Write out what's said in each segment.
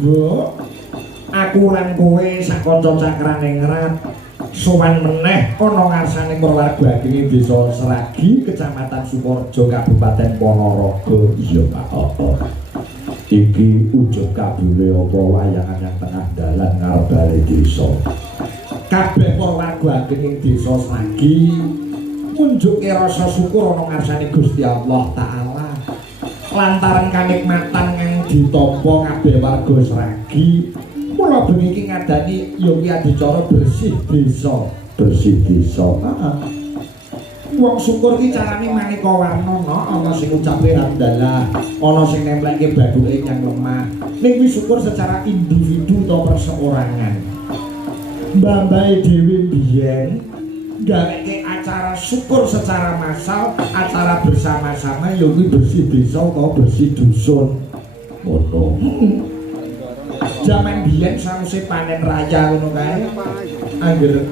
Bu. Aku lan kowe sak kanca cakraning rat sowan meneh ana ngarsane Purwarga Ageng Desa Seragi, Kecamatan Sukorejo, Kabupaten Ponorogo. Iya, Pak. Iki ujug kabule apa wayangan yang tengah dalan ngarep desa. Kabeh Purwarga Ageng Desa Seragi munjuke rasa syukur ana ngarsane Gusti Allah Ta'ala lantaran kanikmatan kang ditampa kabeh warga Seragi. Mula bengi iki ngadani ya kuwi adicara bersih desa. Bersih desa. Wong syukur ki carane maneka warna, ana sing ngucape hamdalah, ana sing nempelke baduke yang lemah. Ning kuwi syukur secara individu utawa perseorangan. Mbah-mbahe dhewe biyen gaweke acara syukur secara massal, acara bersama-sama ya kuwi bersih desa utawa bersih dusun. Ngono. Jaman biyen sawise panen raya ngono kae. Angger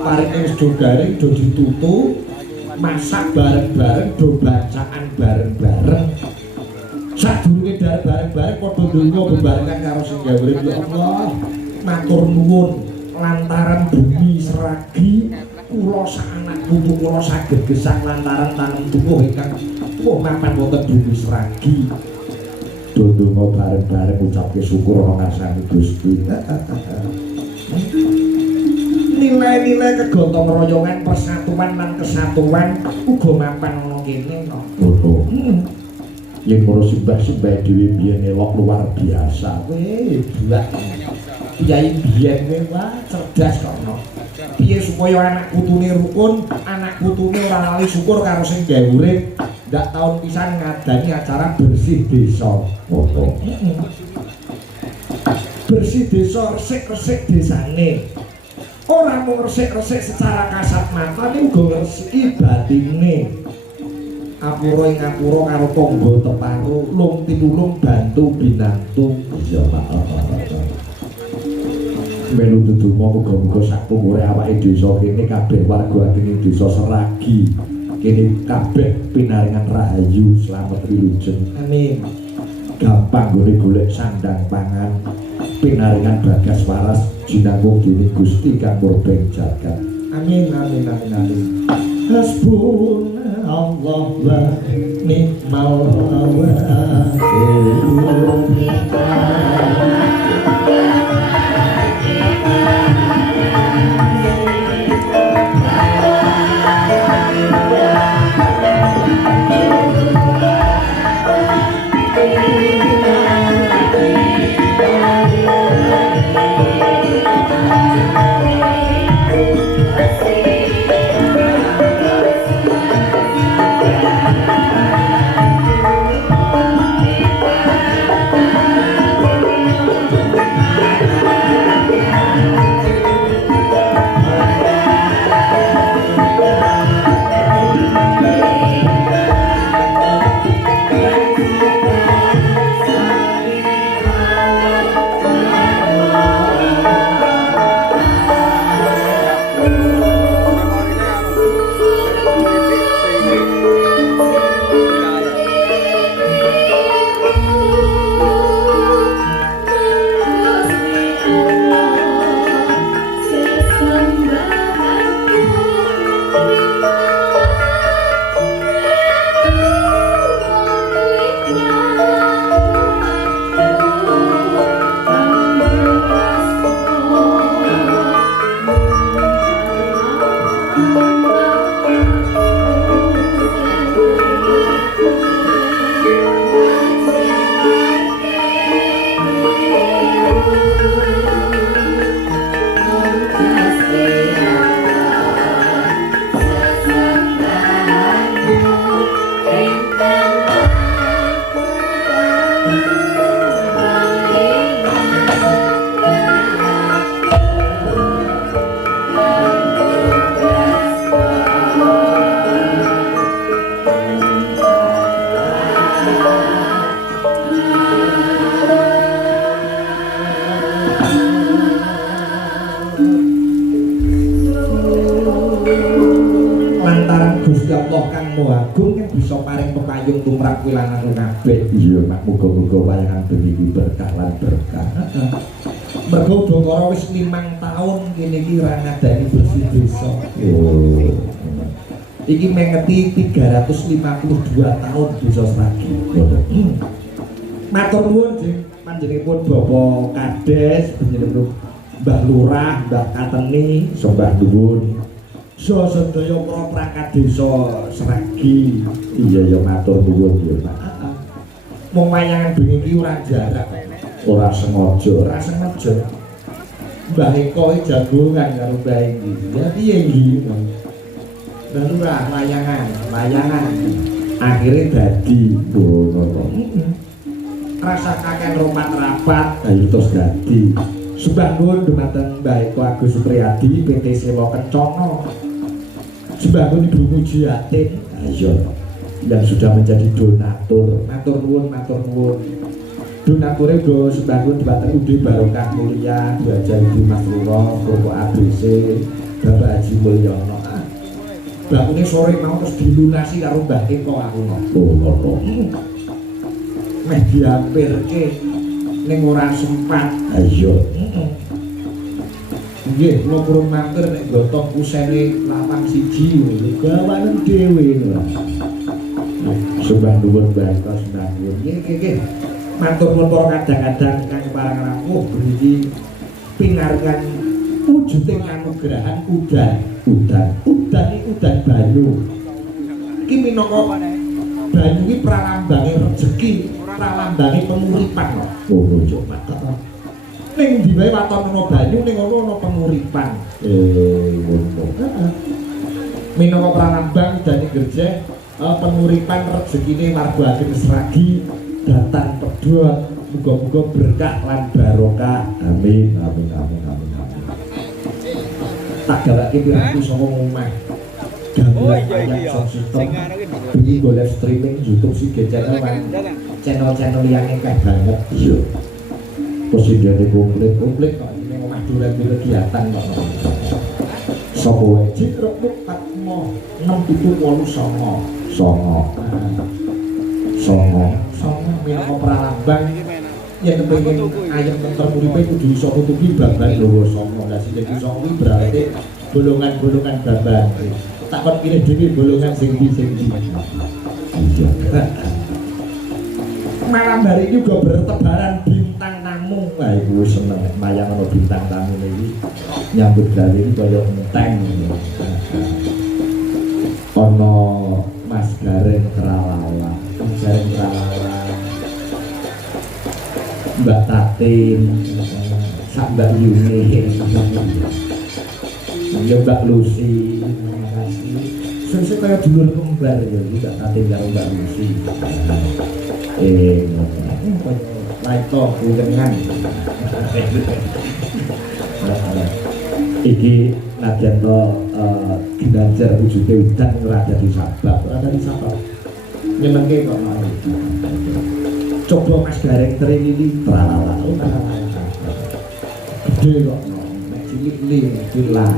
parike wis do garing, do ditutu, masak bareng-bareng, do bacaan bareng-bareng. Sadurunge bareng-bareng padha ndonga bebarengan karo sing gawe ya Allah. Matur nuwun lantaran bumi Seragi kula sak anak putu kula saged gesang lantaran tanam tuwuh ingkang mapan wonten bumi Seragi. Ndonga bareng-bareng ngucapke syukur ana ngarsane Gusti. Nilai-nilai kegotong royongan, persatuan lan kesatuan uga mapan ana kene no. Yen ngono simbah-simbah dhewe biyen elok luar biasa. Weh, buak. Kiai biyen wah cerdas kono. Piye supaya anak putune rukun, anak putune ora lali syukur karo sing gawe urip. Ndak tahun pisan ngadani acara bersih desa. Bersih desa, resik-resik desane. Ora mung resik-resik secara kasat mata, ning uga ngresiki batine. Apura ing apura karo tangga teparo, lung tinulung bantu binantu. Ya Pak. Melu dudumo muga-muga sak umure awake desa kene kabeh warga Ageng Desa Seragi. Kini kabeh pinaringan rahayu slamet wilujeng. Amin. Gampang golek sandang pangan, pinaringan bagas waras jinanggung dening Gusti kang murbeng jagat. Amin amin amin amin. Hasbunallah wa ni'mal lantaran Gusti Allah kang Maha Agung yang bisa paring pepayung tumrap wilangan kabeh. Iya, mak muga-muga wayangan bengi iki berkah lan berkah. Mergo Bangara wis 5 taun kene iki ora ngadani bersih desa. Oh. Iki mengeti 352 tahun desa Sragi. Matur nuwun panjenenganipun Bapak Kades, panjenenganipun Mbah Lurah, Mbah Kateni, sembah nuwun. Sedaya para perangkat desa Sragi. Iya ya matur nuwun ya, Pak. Wong wayangan bengi iki ora jarak. Ora sengaja. Mbah Eko iki jagongan karo Mbah iki. Ya piye iki? Mbah Lurah layangan. Akhire dadi ngono. Rasa kakek romat rapat ayo terus dadi. Sembah nuwun dumateng Mbah Eko Agus Supriyadi PT Sewa Kencana. Sembah nuwun Ibu Mujiatin. Ayo yang sudah menjadi donatur. Matur nuwun. Donature go sembah nuwun dumateng UD Barokah Mulia, Haji Ibu Mas Lurah, Bapak ABC, Bapak Haji Mulyono. Bakune sore mau terus dilunasi karo Mbah Eko aku. Oh, meh diampirke ning ora sempat. Ayo. Nggih, kula purun matur nek gotong kusene lapang siji gawanen dhewe. Sembah nuwun Mbah Eko, sembah nuwun. Nggih. Matur nuwun para kadang-kadang kang parang rawuh mriki pingarengan wujuding kanugrahan udan banyu. Iki minangka banyu iki pralambange rejeki, pralambange penguripan. Oh, coba. Ning ndi wae waton ana banyu ning ngono ana penguripan. Ngono. Minangka pralambang dadi gerjeh penguripan rezekine warga Ageng Sragi datang pedhot. Muga-muga berkah lan barokah. Amin. Tak gawake piranti saka omah. Gamelan ayam sistem. Iki golek streaming YouTube sih channel yang akeh banget. Iya. Posisiane komplit kok ini omah duren kegiatan kok. Sapa wae citruk Patmo 6789. Songo minangka pralambang yen kepengin ayam tentrem uripe kudu iso nutupi baban dawa songo. Lah sing iki songo iki berarti golongan-golongan baban. Tak kon pilih dhewe golongan sing ndi. Iya. Malam hari ini juga bertebaran bintang tamu. Wah, iku seneng mayang ana bintang tamu iki. Nyambut gawe iki kaya enteng. Ana Mas Gareng Kralala. Mbak Tatin, sak Mbak Yuni, ya Mbak Lucy, terima kasih. Sesuk kaya dulur kembar ya, Mbak Tatin karo Mbak Lucy. Laito kudengan. Iki nadyan to Ginanjar wujude udan ora dadi sabab, nyenengke kok mau. Coba Mas Gareng tering ini tralala. Gede kok nek cilik lah.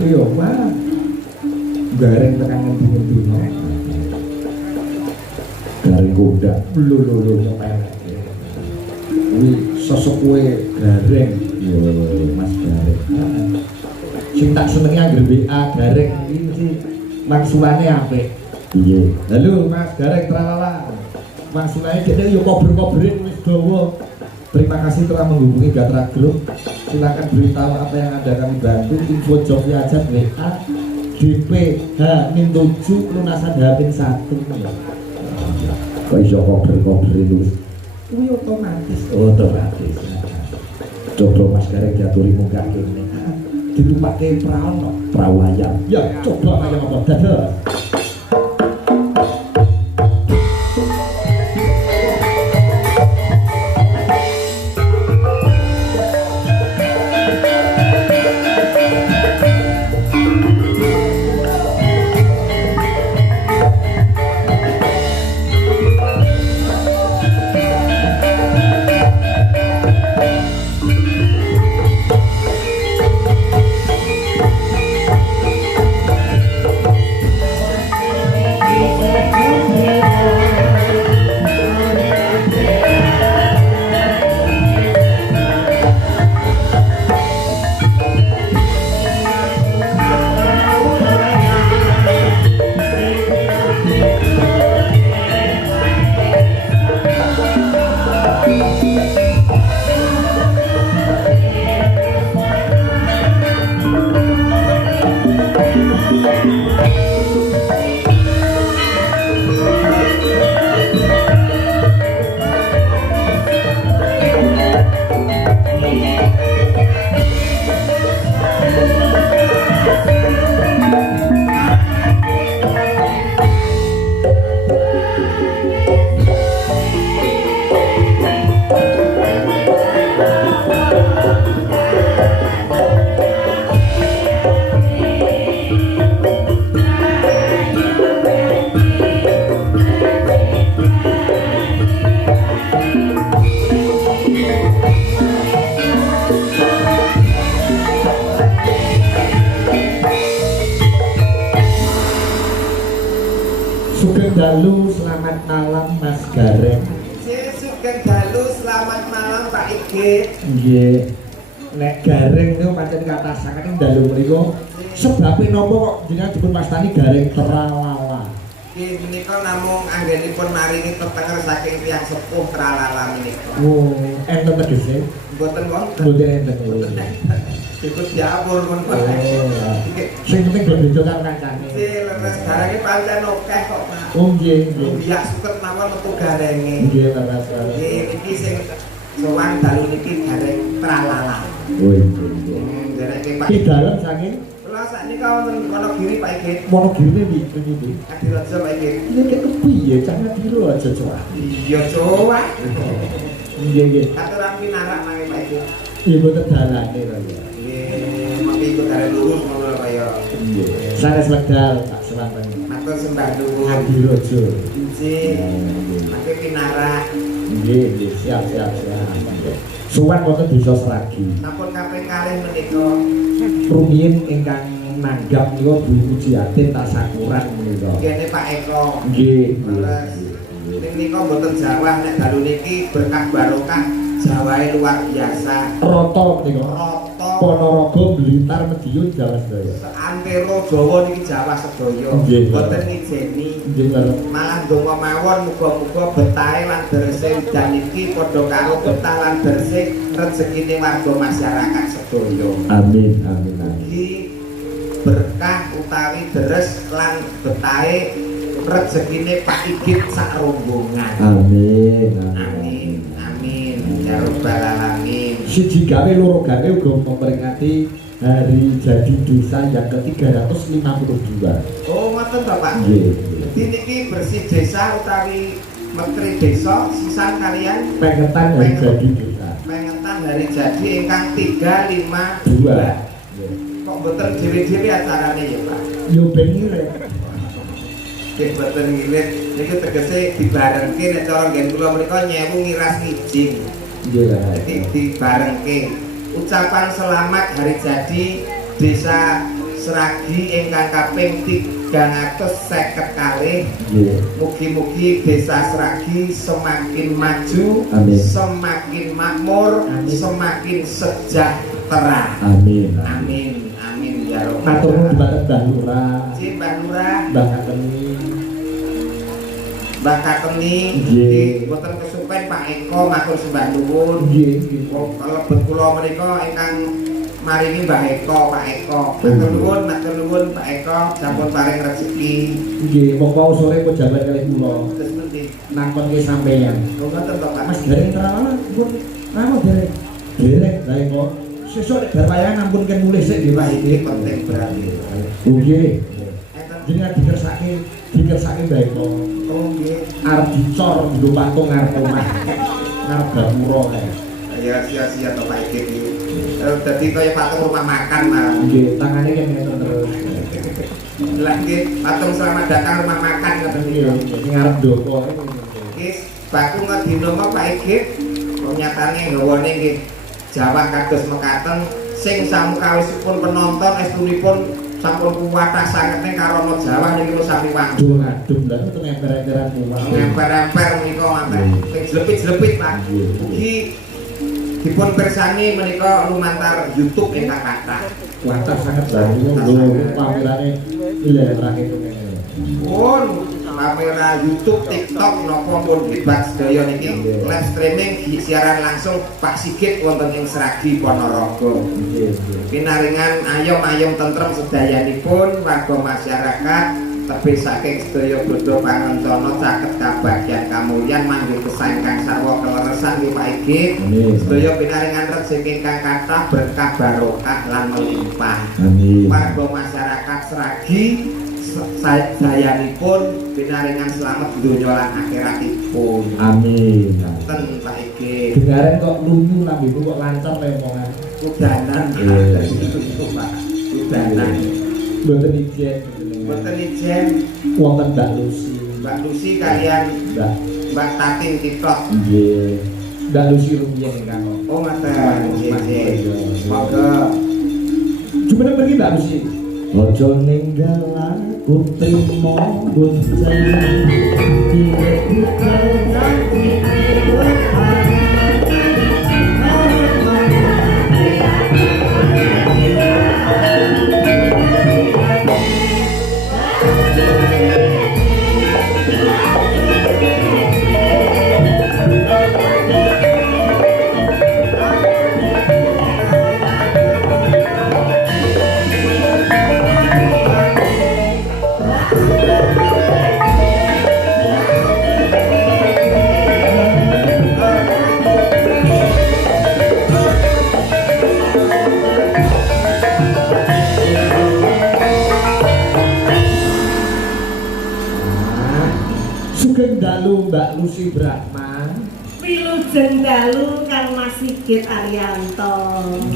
Yo mah. Gareng tekan ngendi-ngendi. Gareng kuda lulu cepelek. Kuwi sosok kowe Gareng yo Mas Gareng. Sing tak senengi anggere WA Gareng iki maksulane apik. Iya. Lalu Mas Gareng Tralala. Maksulane dene yo kober-koberin wis dawa. Terima kasih telah menghubungi Gatra Group. Silakan beritahu apa yang ada kami bantu. Info job aja WA DP H-7 lunasan H-1. Kok iso kober-koberin wis. Kuwi otomatis. Coba Mas Gareng jaturi munggah kene. Dilupake perahu ayam. Ya, coba ayam apa dadah. Sugeng dalu, selamat malam Mas Gareng. Sugeng dalu, selamat malam Pak Igit. Nggih. Nek Gareng niku pancen katasaken dalu mriku sebabe napa kok jenengan dipun wastani Gareng Tralala? Nggih menika namung anggenipun maringi tetenger saking tiyang sepuh Tralala menika. Oh, enten tegese? Mboten wonten. Mboten enten. Ikut diapur pun Pak. Sing penting beda karo kancane. Si leres garenge pancen akeh kok Pak. Oh nggih, nggih. Biak suket mawon metu garenge. Nggih, leres. Nggih iki sing sowan dalu niki Gareng Tralala. Oh nggih. Garenge Pak. Ki dalem saking Kula saknika wonten Wonogiri Pak Igit. Wonogiri niki. Adireja Pak Igit. Iki kepiye cah Nadira aja cowak. Iya cowak. Nggih, nggih. Katuran pinarak nanging Pak Igit. Iya boten dalane to ya. Mati ikut dari lurus ngono kaya. Iya. Sanes wekdal Pak Semanten. Matur sembah nuwun. Adirojo. Nggih. Mangke pinarak. Nggih, nggih, siap. Suwan wonten desa Sragi. Sampun kaping kalih menika. Rumiyin ingkang nanggap niku Bu Pujiatin tasakuran menika. Kene Pak Eko. Nggih. Ning nika mboten jawah nek dalu niki berkah barokah Jawahe luar biasa. Rata menika. Rata. Ponorogo, Blitar, Madiun, Jawa Sedaya. Antero Jawa niki Jawa sedaya. Nggih. Mboten ngijeni. Nggih, Pak. Malah ndonga mawon muga-muga betahe lan bersih dan iki padha karo betah lan bersih rezekine warga masyarakat sedaya. Amin. Iki berkah utawi deres lan betahe rezekine Pak Igit sak rombongan. Amin. Ya Rabbal Alamin. Siji gawe loro gawe uga memperingati hari jadi desa yang ke-352. Oh, ngoten Bapak. Nggih. Dadi niki bersih desa utawi menteri desa sisan kalian Pengetan hari jadi desa. pengetan hari jadi ingkang 352. Dua. Kok mboten dhewe-dhewe acarane ya, Pak? Yo ben ngire. Nggih mboten ngirit. Niku tegese dibarengke nek cara nggen kula menika nyewu ngiras ngijing. Nggih lah. Jadi dibarengke ucapan selamat hari jadi desa Sragi ingkang kaping 350 kalih. Nggih. Mugi-mugi desa Sragi semakin maju, Amin. semakin makmur, Amin. semakin sejahtera. Amin. Amin ya Rabbal Matur nuwun Alamin. Mbak Lurah. Cik Mbak Lurah, Mbak Kateni. Mbak Kateni, Nggih. boten kesupen Pak Eko matur sembah nuwun. Nggih. Kalebet kula menika ingkang maringi Mbah Eko, Pak Eko. Matur nuwun Pak Eko sampun paring rezeki. Nggih, monggo sore kok jaman kalih kula. Terus nanti, Nangkonke sampeyan. ngoten to Pak. Mas Gareng Tralala pun anu derek. Derek lha kok sesuk nek bar wayahe ampun ken mulih sik nggih Pak Ini penting berarti. Nggih. Enten Jenengan dikersake Mbak Eko. oh nggih. Arep dicor nggo patung ngarep omah. Ngarep gapura kae. Ya sia-sia to Pak Igit iki. Dadi kaya patung rumah makan malah. Nggih, tangane kan ngeten terus. Lah nggih, patung selamat datang rumah makan ngoten Nggih, niku. sing ngarep ndoko. Nggih, baku ngadina Pak Igit. Wong nyatane gawane nggih Jawa kados mekaten sing samukawisipun penonton estunipun sampun kuwatah sanget ning karono Jawa niki lho sami wandu. Aduh, ngadem lha itu ngemper-emperan kuwat. Ngemper-emper menika wonten sing jlepit-jlepit Pak. Mugi dipun pirsani menika lumantar YouTube ingkang kathah. Kuatah sangat banget lho pamerane ile rakyat ngene. Pun kamera YouTube, TikTok napa pun hebat sedaya niki live streaming siaran langsung Pak Sigit wonten ing Sragi Ponorogo. Nggih. Pinaringan ayom-ayom tentrem sedayanipun warga masyarakat tebih saking sedaya bodho pangencana caket kabagyan kamulyan manggih kesaen kang sarwa keleresan nggih Pak Igi. Sedaya pinaringan rezeki ingkang kathah berkah barokah lan melimpah. Warga masyarakat Sragi sayanipun pinaringan slamet donya lan akhiratipun. Amin. Ten Pak Igi. Dengaran kok lunyu lambemu kok lancar lemongan. Udanan. Pak. Udanan. Mboten ijen. Mboten ijen. Wonten Mbak Lucy. Mbak Lucy kalian Mbak Tatin Titot. Nggih. Mbak Lucy rumiyin ingkang. Oh, ngaten. Nggih. Monggo. Jumeneng mriki Mbak Lucy. Aja ninggal aku trimo bonceng. Mbak Lucy Brahma Wilujeng dalu Kang Mas Sigit Arianto.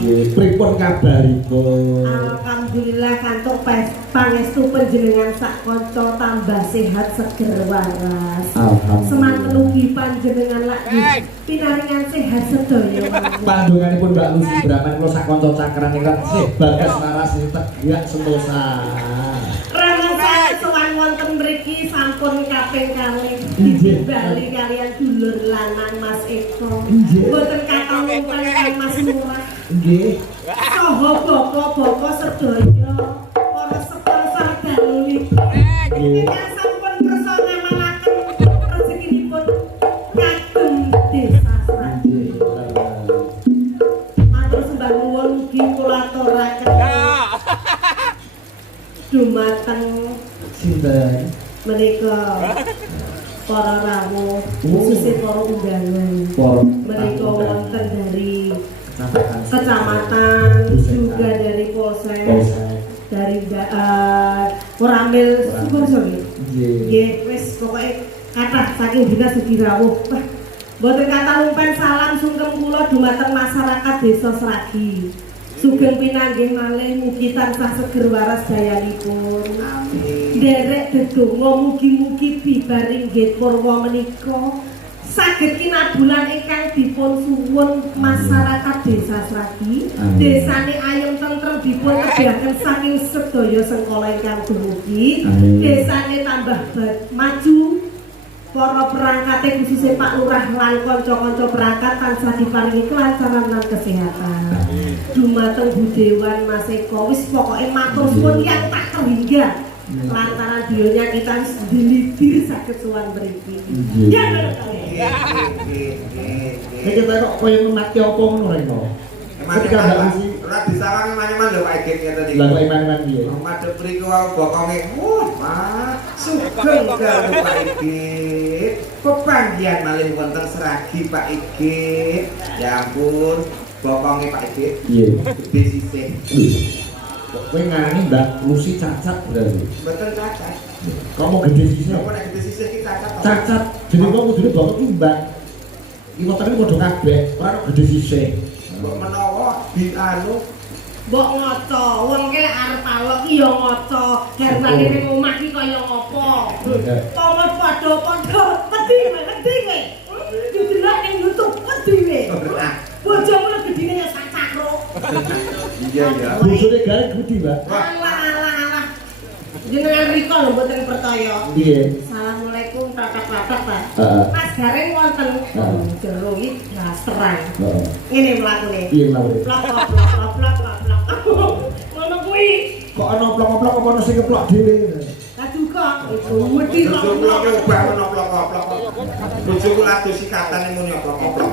nggih pripun kabaripun? Alhamdulillah kantuk pangestu panjenengan sak kanca tambah sehat seger waras. Alhamdulillah. Semanten ugi panjenengan lagi pinaringan sehat sedaya. Panjenenganipun Mbak Lucy Brahma kula sak kanca cakran ingkang sih bagas waras tegak sentosa. Sowan wonten mriki sampun kaping kalih bali kalian dulur lanang Mas Eko. Mboten kathah kang Mas Murah. Nggih. Saha bapa-bapa sedaya para sponsor dalu niki. Ingkang sampun kersa ngamalaken rezekinipun kagem desa Sragi. Matur sembah nuwun ugi kula aturaken. Dumateng Sinten menika para rawuh khususnya para undangan menika wonten dari kecamatan juga dari polsek dari Koramil Sukoharjo nggih wis pokoke kathah saking dinas ugi rawuh mboten kathah lumpen salam sungkem kula dumateng masyarakat desa Sragi. Sugeng pinanggih malih mugi tansah seger waras dayanipun. Amin. Nderek dedonga mugi-mugi bibar inggih purwa menika saged kinabulan ingkang dipun suwun masyarakat desa Sragi. Desane ayem tentrem dipun tebihaken saking sedaya sengkala ingkang dumugi. Desane tambah maju. Para perangkate khususnya Pak Lurah lan kanca-kanca perangkat tansah diparingi kelancaran lan kesehatan. Dumateng Budewan Mas Eko wis pokoke matur suwun yang tak terhingga. Lantaran dionya kita dilidir saged sowan mriki. Ya Iki kok koyo mati apa ngono rek kok. Ketika Mbak Lucy ora disawang iman-iman lho Pak Igit ngeten iki. Lah kok iman-iman piye? Madhep mriku wae bokonge. Pak, sugeng karo Pak Igit. Pepanggihan malih wonten Sragi Pak Igit. Ya ampun, bokonge Pak Igit. Piye? Gede sisih. Kowe ngani Mbak Lucy cacat berarti. Mboten cacat. Kok mau gede sisih? Kok nek gede sisih iki cacat. Cacat. Jadi kok kudune bapak timbang. Iwatane padha kabeh, ora gede sisih. Mbok menawa di anu mbok ngaca, wong ki lek arep alok ki ya ngaca. Garwane ning omah ki kaya ngopo? Pomot padha-padha wedi kowe. Didelok ning YouTube wedi kowe. Bojomu lek gedine ya sak cakro. Iya ya. Bojone gawe gede, Mbak. Alah. Jenengan riko lho mboten percaya. Piye? Assalamualaikum tatak-tatak, Pak. Heeh. Mas gareng wonten jero iki dasteran. Heeh. Ngene mlakune. Piye mlakune? Plak. Ngono kuwi. Kok ana oplok-oplok apa ana sing keplok dhewe? Lah juga itu wedi kok. Bojoku lek obah ono plok-plok. Bojoku lagi sikatane muni plok-plok.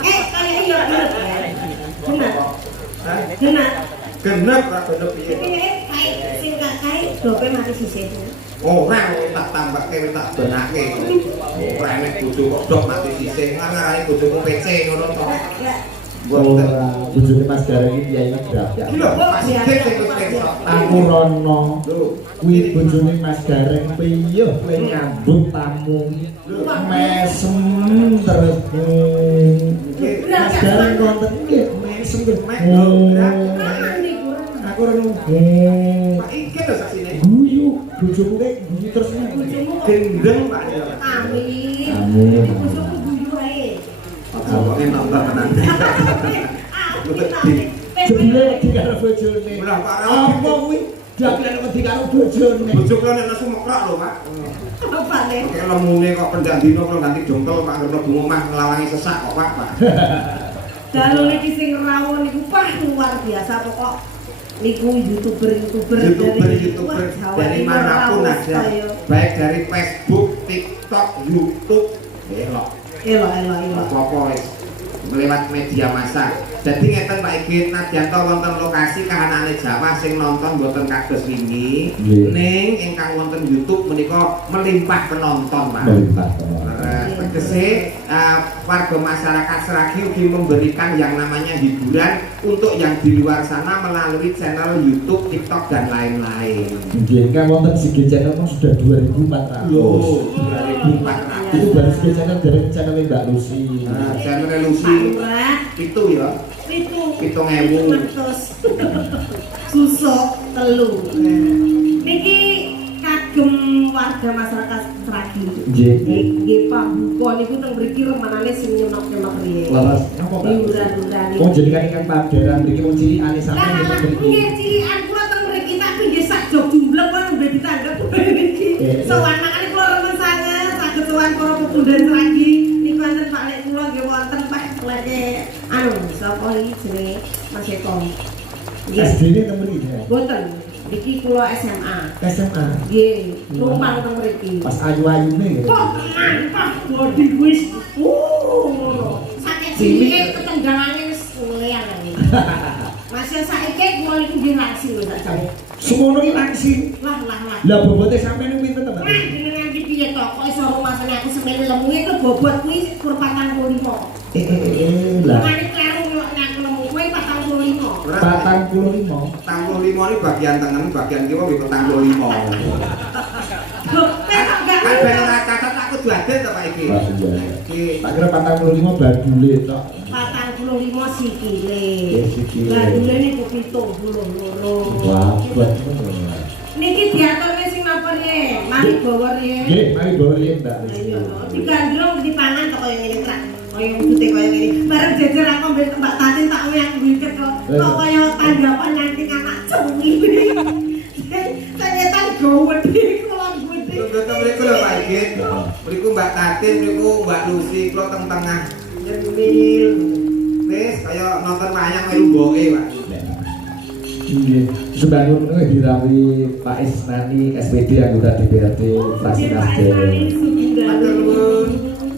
Kaya iya. Genat. Hah? Genat. Genep ra genep piye? Iki kae sing gak kae Dope mati sisih. Ora tak tambake tak benake. Ora enek bojo kok dok mati sisih. Ngarani bojoku PC ngono to. Ora bojone Mas Gareng iki piye ngedrap ya. Lho, masih sing wis PC. Aku rono. Kuwi bojone Mas Gareng piye kowe nyambut tamu. Mesem terus. Mas Gareng konten iki mesem terus. Aku rono. Pak iki lho saksine. Guyu, bojoku kowe guyu terus gendeng Pak. Amin. Amin. Bojoku guyu ae. Apa nambah tenan. Jebule wedi karo bojone. Lah Pak Apa kuwi? Jabulane wedi karo bojone. bojo kula nek nesu mekrok lho Pak. Apa nih? Oke lemune kok pendang dino kula ganti dongkel Pak ngerno bunga omah nglawangi sesak kok Pak. Dalu niki sing rawuh niku luar biasa pokok niku youtuber dari manapun ada, baik dari Facebook, TikTok, YouTube, elok apa lewat media massa. Jadi ngeten Pak Igit, nadyanto wonten lokasi kahanane Jawa sing nonton mboten kados wingi, ning ingkang wonten YouTube menika melimpah penonton Pak. Tegese warga masyarakat Sragi ugi memberikan yang namanya hiburan untuk yang di luar sana melalui channel YouTube, TikTok dan lain-lain. Nggih, kan wonten segi channel sudah 2.400. Loh, 2.400. Itu baru segi channel dari channel Mbak Lucy. Nah, channel Lucy. Itu ya. Itu 7.000. Susuk telu. Niki kagem warga masyarakat Sragi. Nggih Pak Buko niku teng mriki remenane sing nyenok-nyenok riye. Laras napa Pak? Hiburan-hiburan. Oh jadi kan ikan paderan mriki wong cilikane sampeyan Lah niku mriki. nggih cilikan kula teng mriki tapi nggih sak jog jumblek kok udah ditanggap mriki. Sowan makane kula remen sanget saged sowan para pemuda Sragi niku wonten Pak Lek kula nggih wonten Pak Leke sapa iki jenenge Mas Eko. SD-ne teng mriki. Boten. Iki kula SMA. SMA. Nggih, numpang teng mriki. Pas ayu-ayune. Kok tenan Pak body wis ngono. Saking cilike ketenggangane wis nglean iki. Masih saiki kula niku nggih langsing lho sak jane. Semono iki langsing. Lah. Lah bobote sampeyan niku pinten to, Pak? Nah, jenengan iki piye to? Kok iso rumasane aku semene lemu iki bobot kuwi 45. Lah. Mane kleru ngelokne aku lemu kuwi 45. 45. 45 ini bagian tengen, bagian kiwa nggih 45. Loh, enggak. Kan ben ora cacat aku duaden to Pak iki. Iki Tak kira 45 badule tok. 45 sikile. Sikile. Lah dule niku 72. Wah, buat ngono. Niki diaturne sing napa riye? Mari bawa riye. Nggih, mari bawa riye, Mbak. Iya, digandrung dipangan kok kaya ngene Krak. Kaya wujute kaya ngene. Bareng jejer aku mbek Mbak Tatin tak nguyang ngriket kok. Kok kaya tanggapan nanti anak cuwi. Ternyata gowedhe kula gede. Betul mriku lho Pak Igit. Mriku Mbak Tatin, mriku Mbak Lucy, kula teng tengah. Nyemil. Wis kaya nonton wayang melu mboke, Pak. Nggih, sebangun dirawi Pak Isnani SPD anggota DPRD fraksi Nasdem. Matur nuwun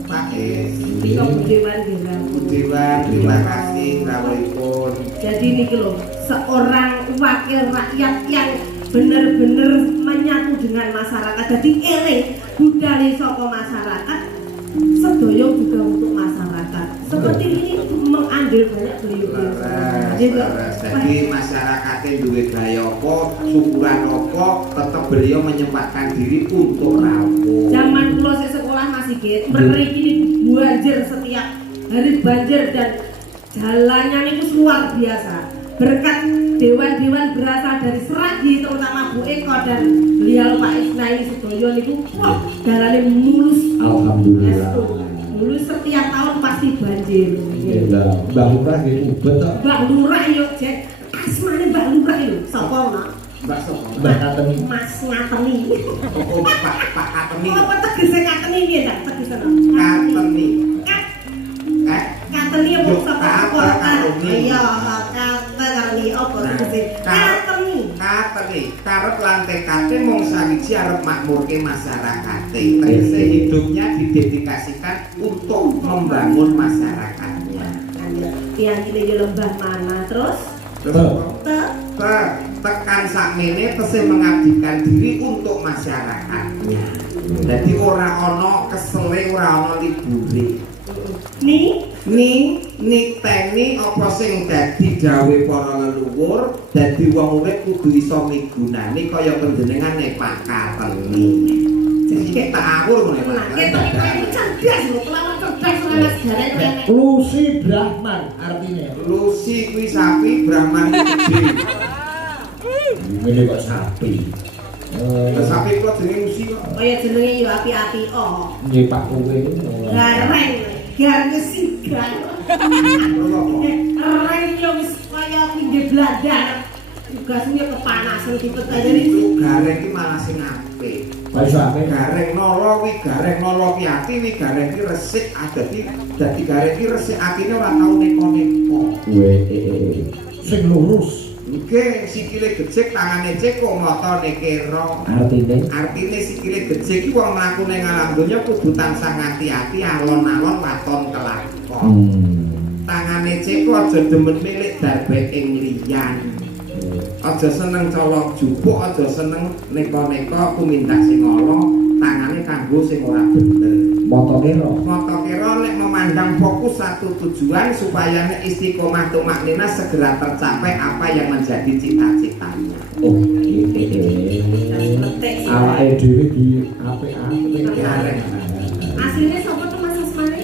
Pak Is. Nika Budewan Dirawu. Budewan, terima kasih rawuhipun. Jadi niki lho, seorang wakil rakyat yang benar-benar menyatu dengan masyarakat. Jadi eling budaya saka masyarakat, sedaya juga untuk masyarakat. Seperti ini mengambil banyak beliau. Jadi masyarakatnya duwe gaya apa, syukuran apa, tetap beliau menyempatkan diri untuk rawuh. Zaman kula sik sekolah masih Git, mriki niku banjir setiap hari banjir dan jalannya itu luar biasa. Berkat dewan-dewan berasal dari Sragi terutama Bu Eko dan beliau Pak Isnaini Sedoyo niku wah dalane mulus. Alhamdulillah. Mulus setiap tahun pasti banjir. Alhamdulillah. Mbak Lurah gitu, betul. Mbak Lurah yo Jek. Asmane Mbak Lurah yo sapa Nak? Mbak Sopo. Mbak Kateni. Mas Ngateni. Oh, Pak Kateni. Apa tegese Ngateni piye Nak? Tegese Kateni. Kateni apa sapa Kateni. Iya, Kateni apa tegese? Kateni. Kateni. Karep lan tekade mung sawiji arep makmurke masyarakate. Tegese hidupnya didedikasikan untuk membangun masyarakatnya. Yang ini di lembah mana terus? Terus Te tekan sakmene tesih mengabdikan diri untuk masyarakatnya. Jadi ora ana kesele, ora ana libure. Nikteni apa sing dadi gawe para leluhur, dadi wong urip kudu iso migunani kaya panjenengane Pak Kateni. Jadi tak awur ngene Pak. Ketoni cerdas lho, kelawan cerdas Mas Gareng rene. Lucy Brahman artinya. Lucy kuwi sapi, Brahman gede. Ini kok sapi. Lah sapi kok jenenge Lucy kok. Kaya jenenge yo api-api oh. Nggih Pak kowe. Gareng, gareng sigar. Gareng yo wis kaya pinggir bladar. Tugasnya kepanasan dipetani itu gareng iki malah sing apik. Wis apik. Gareng nolo wi gareng nolo piati wi gareng iki resik dadi gareng iki resik atine ora tau neko-neko. Sing lurus. Nggih, sikile gejek, tangane ceko, matane kero. Artine sikile gejek iki wong mlaku ning alam donya kudu tansah ngati-ati alon-alon waton kelakon. Tangane ceko aja demen milik darbet ing liyan. Aja seneng colok jupuk, aja seneng neko-neko kumindak sing ala, tangane kanggo sing ora bener. Mata kira nek memandang fokus satu tujuan supaya nek istiqomah tumaknina segera tercapai apa yang menjadi cita-citanya. Oh, awake dhewe di apik-apik gareng. Asline sapa to Mas Asmane?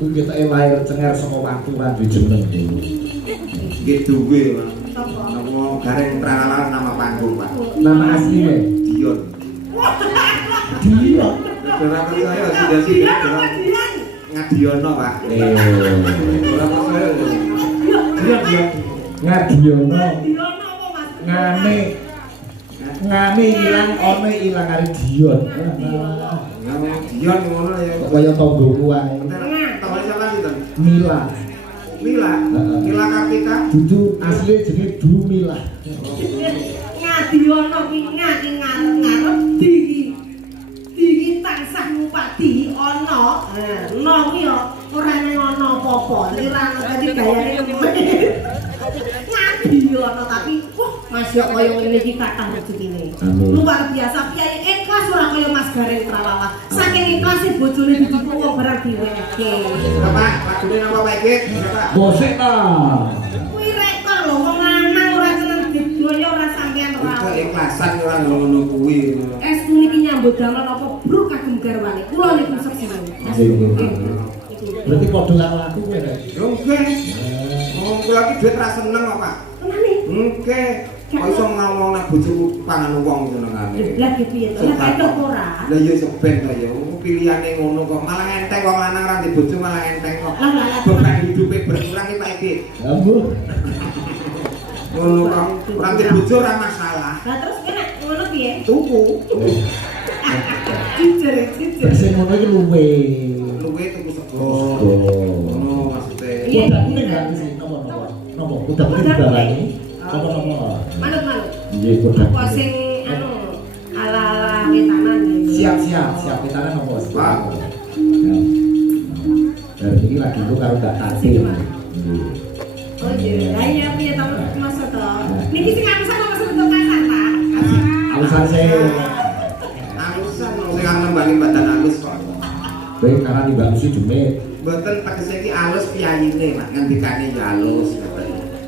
Kuwi ketoke lahir cenger saka waktu lan jeneng. Nggih duwe, Pak. Sapa? Nama gareng tralala nama panggung, Pak. Nama asline Dion. Dion. Saudara saya sudah sih Ngadiono, Pak. Saudara saya Dion. Ngadiono. Diono apa Mas? Ngane ilang ana ilang karo Dion. Dion ngono ya. Kaya tanggoku wae. Tanggal siapa sih, Ton? Mila. Mila Kartika. Dudu asli jenenge Du Mila. Ngadiono ki ngati ngarep-ngarep digi tansah ngupati ana. No kuwi yo ora nang ana apa-apa. Lirang tadi gayane kemen. Ngadiono tapi masih kaya ngene iki kathah rezekine. Luar biasa Kyai ikhlas ora kaya Mas Gareng Tralala. Saking ikhlase bojone didukung wong barang diweke. Bapak, lagune napa Pak iki? Bapak. Bosek ta. Kuwi rekor lho wong lanang ora seneng didoyo ora sampean ora. Keikhlasan ora ngono kuwi. Estu niki nyambut damel apa bruk kagem garwane. Kula niku seksine. Berarti padha karo aku kowe rek. Lho nggih. Oh, kula iki dhuwit ra seneng kok, Pak. Tenane. Nggih. Kok iso ngomong nek bojoku pangan wong senengane. Lah ki piye to? Lah ketok ora. Lah ya seben to ya. Pilihane ngono kok malah enteng wong lanang ra di bojo malah enteng kok. Beban hidupe berkurang iki Pak iki. Ambuh. Ngono kok. Ora di bojo ora masalah. Lah terus kene ngono piye? Tuku. Jujur. Sing ngono iki luwe. Luwe tuku sego. Oh. Ngono maksude. Udah kuning gak sih? Napa? Udah kuning barani. Apa? Manut. Nggih, udah. Apa sing anu ala-ala wetanan iki. Siap wetanan apa? Pak. Dari ini lagi lu karo gak tadi. Oh iya, lah iya piye to Mas to? Niki sing alusan apa sebentuk kasar, Pak? Alusan saya. Alusan sing ngembangi badan alus kok. Kowe karena di Mbak Lucy demit. Mboten tegese iki alus piyayine, Pak. Ngendikane ya alus.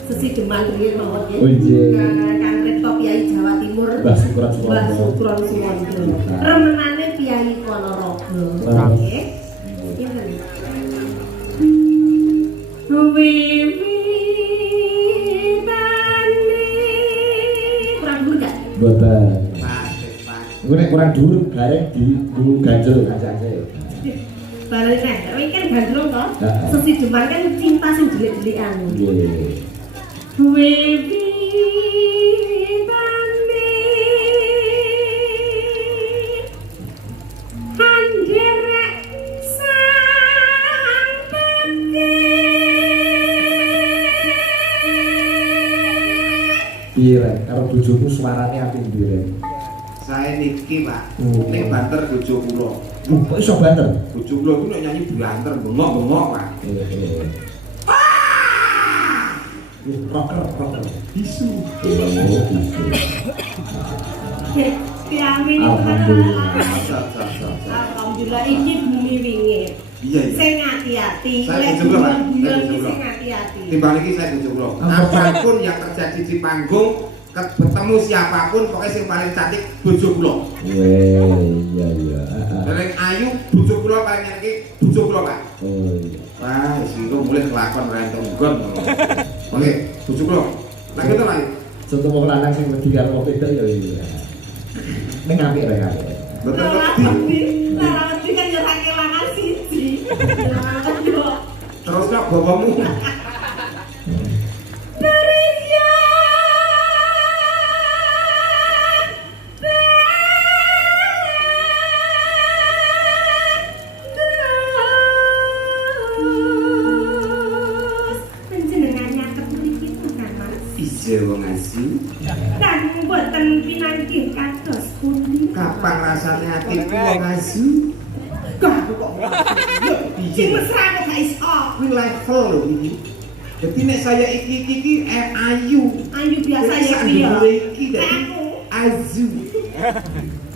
Sesi deman riyen mawon nggih. Oh iya. Kang Rekto Kyai Jawa Timur. Mbah Sukron Suwondo. Mbah Sukron Suwondo. Remenane Kyai Ponorogo. Nggih. Pinten? Kurang dulu gak? Mboten. Pak. Iku nek kurang dhuwur gareng di guru ganjel kancane. Balik nek, kowe kan gandrung to? Heeh. Sesi depan kan cinta sing delik-delikan. Nggih. Wewi Iya, kalau bojomu suarane apik ndi, Ren? Saya niki, Pak. Oh. Ning banter bojo kula. Kok iso banter? Bojo kula iku nek nyanyi banter bengok-bengok, Pak. rocker. Isu. Oh, isu. Diamin Alhamdulillah. Alhamdulillah ini bumi wingi. Iya. Sing hati-hati. Saya bojo kula, Pak. Saya bojo kula. Sing hati-hati. Timbang iki saya bojo kula. Apapun yang terjadi di panggung, bertemu siapapun, pokoknya yang paling cantik bojo kula. Iya. Paling ayu bojo kula, paling nyenengke bojo kula, Pak. Oh iya. Wah, sing mulai kelakon rentong nggon. Oke, bojo kula. Lagi to lagi. Contoh wong lanang sing wedi karo wong wedok ya iya. Ning apik rek apik. Betul Nanti kan nyerah kelangan siji. Terus kok bapakmu wong asu. Dan mboten pinanggih kados pundi. Kapan rasane atiku wong asu? Kok sing mesra kok gak iso. Kuwi level lho iki. Dadi nek saya iki ayu. Ayu biasa ya piye? piye? Iki dadi azu.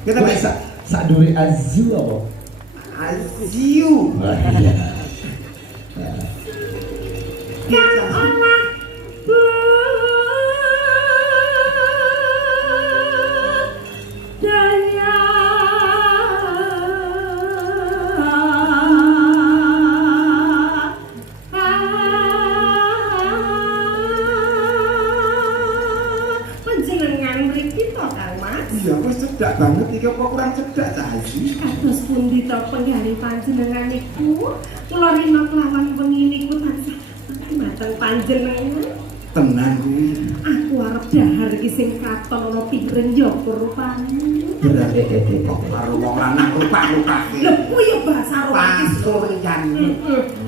Kita Kowe bisa sak dure azu apa? azu. Iya. Kan olah daya panjenengan mriki to Kang Mas. Iya, wis cedak banget iki apa kurang cedak ta azu? Kados pundi to penggali panjenengan niku? Kula rina kelawan wengi niku tansah mateng panjenengan. Tenan kuwi. Aku arep dahar iki sing katon ana piring njaba rupane. Berarti kok karo wong lanang rupak-rupake. Lho kuwi ya bahasa romantis. Pasuryan.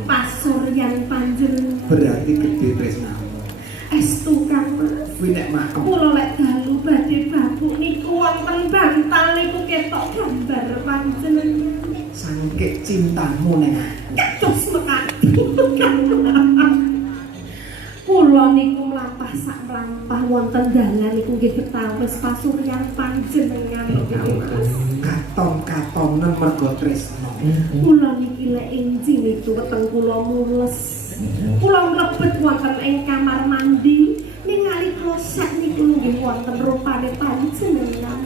Pasuryan panjenengan. Berarti gede tresnamu. Estu Kang Mas. Kuwi nek makem Kula lek dalu badhe babuk niku wonten bantal niku ketok gambar panjenengan. sangkik cintamu ning Kados mekaten. Kula niku mlampah sak mlampah wonten dalan niku nggih ketawis pasuryan panjenengan Mas. katon-katonen mergo tresno. Kula niki lek enjing itu weteng kula mules. Kula mlebet wonten ing kamar mandi ningali kloset niku nggih wonten rupane panjenengan.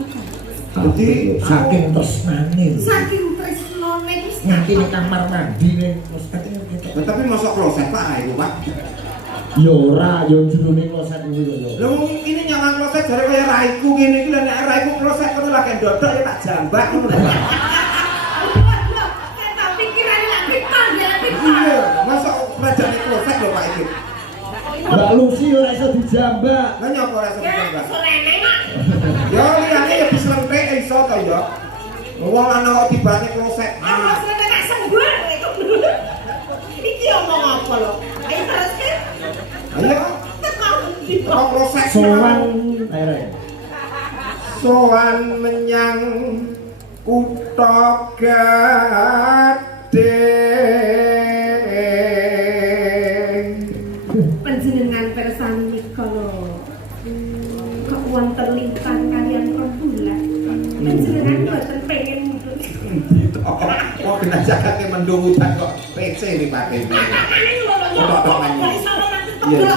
Jadi saking tresnane. Saking tresnane wis Nganti ning kamar mandi ning kloset iki. tapi masuk kloset Pak iku Pak. Ya ora, ya jroning kloset kuwi lho. Lho ini nyawang kloset jare kaya raiku ngene iki lho nek raiku kloset kono lagi ndodok ya tak jambak ngono lho. tak pikirane lak pitol ya pitol. Iya, masuk rajane kloset lho Pak iki. Mbak Lucy ora iso dijambak. Lah nyapa ora iso dijambak? Sorene mak. Ya liyane ya bis lentek iso to ya. Wong lanang kok tibane kloset. Apa sing tak sembur itu. Iki omong apa lho? Ayo terus ke. Ayo, kok kloset Sowan ae. sowan menyang kutha Gading. Panjenengan persani kala kok wonten lintang kalian rembulan. Panjenengan boten pengen mudhun. Oh, kena jakate mendung udan kok PC nih Pak Dewi. Iya.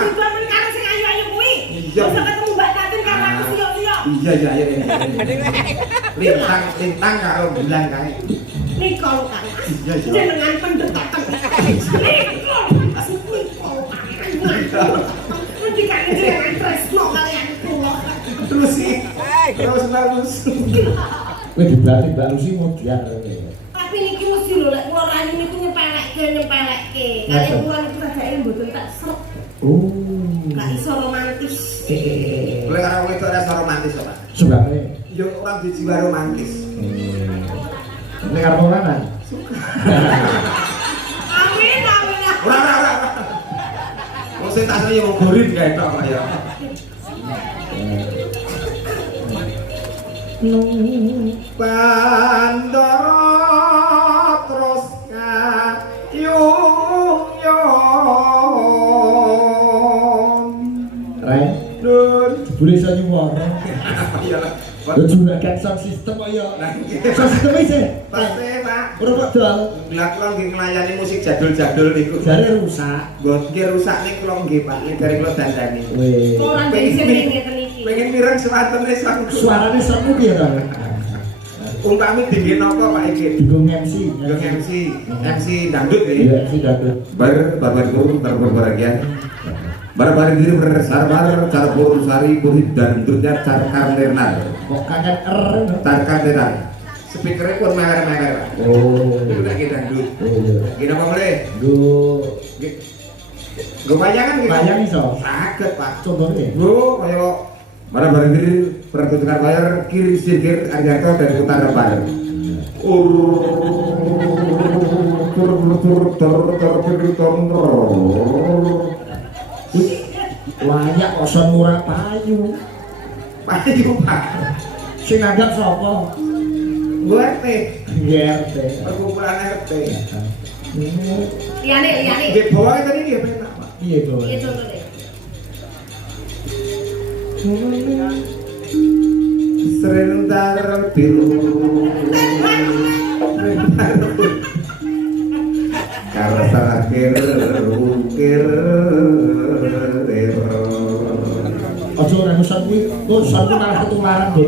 Dibangun karo sing ayu-ayu kuwi. Iya. Masa ketemu Mbak Tatin karo aku siyo-siyo. Iya ayo. Lintang karo bulan kae. Nika lho Kang. Iya. Jenengan pendekatan. Nanti kan jenengan tresno kalian kula. Terus sih. Terus. Kowe dibatik Mbak Lucy modian. Tapi niki mesti lho lek kula rayu niku nyepelekke. Kali kula niku kadake mboten tak srep. Oh. Gak iso romantis. Oleh karo wedok rasa romantis Pak. Sebabe. Yo orang di jiwa romantis. Nek karo lanang. Amin. Ora. Wong sing tak seneng yo gorin kae tok Pak ya. Bandara terus kayung yo jebule iso nyuwara. Iya lah. Lho juragan sound system kok ya. Sound system isih. Pasti, Pak. Ora kok dol. Lah kula nggih nglayani musik jadul-jadul niku. Jare rusak. Nggih rusak ning kula nggih, Pak. Nek dari kula dandani. Weh. Ora bisa ngeten iki. Pengen mireng swatene sak. Suarane semu piye to? Umpami tinggi nopo Pak iki? Bingung MC. Yo MC dangdut ya. Iya, MC dangdut. Bapak guru berbahagia. Barang-barang diri bersarbar cara burung sari burit dan dutnya cara karnenar. Kok kangen Cara karnenar. Speakernya pun meler-meler. Oh. Itu lagi dangdut. Oh iya. Gini apa boleh? Gue bayangan gitu. Bayang iso. Sakit Pak. Contohnya. Gue kayak barang-barang diri pertunjukan bayar kiri sirkir Arjanto dari utara barat. Layak kok murah payu. Payu Pak. Sing nanggap sapa? Gue RT. GRT. Perkumpulan RT. Liyane. Di bawah tadi dia penak Pak. Iya to. Iya contohnya. Serentar biru. Karena terakhir ukir. Aja ora nusan kuwi, nusan ku malah ketularan lho.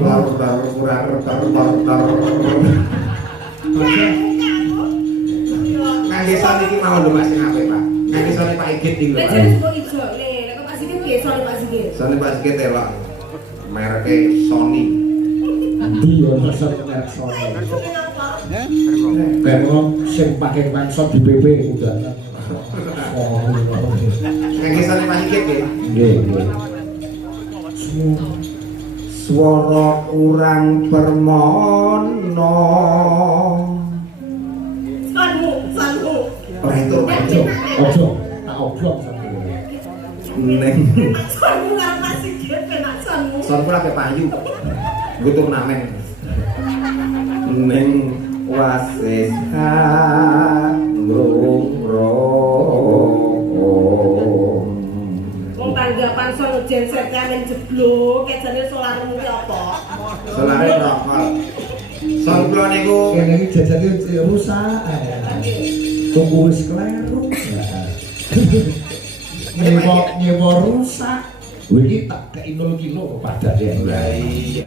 Ngangge son iki mau lho Mas sing apik Pak. Ngangge sone Pak Igit iki lho. Lek jane kok ijo le, lek kok Pak Sigit piye soal Pak Sigit? Sone Pak Igit elok. Mereke Sony. Ndi yo nusan merek Sony. Kaya sing pake pansot di PP udah. Oh. Ngangge sone Pak Igit nggih. Nggih, nggih. Swara kurang permono. Sanmu. Ora itu Ojo, tak oblong sampe. neng Sanmu karo Pak Sigit penak sanmu. son kula pe payu. Nggo turnamen. Neng wasis Wong tanggapan son genset kamen jeblok, kejane solarmu ki apa? Solare rokok. Son kula niku Kene iki jajane rusak. Tunggu wis kleru. Nyewa rusak. Kuwi iki tak kei 0 kilo padane. Lah iya.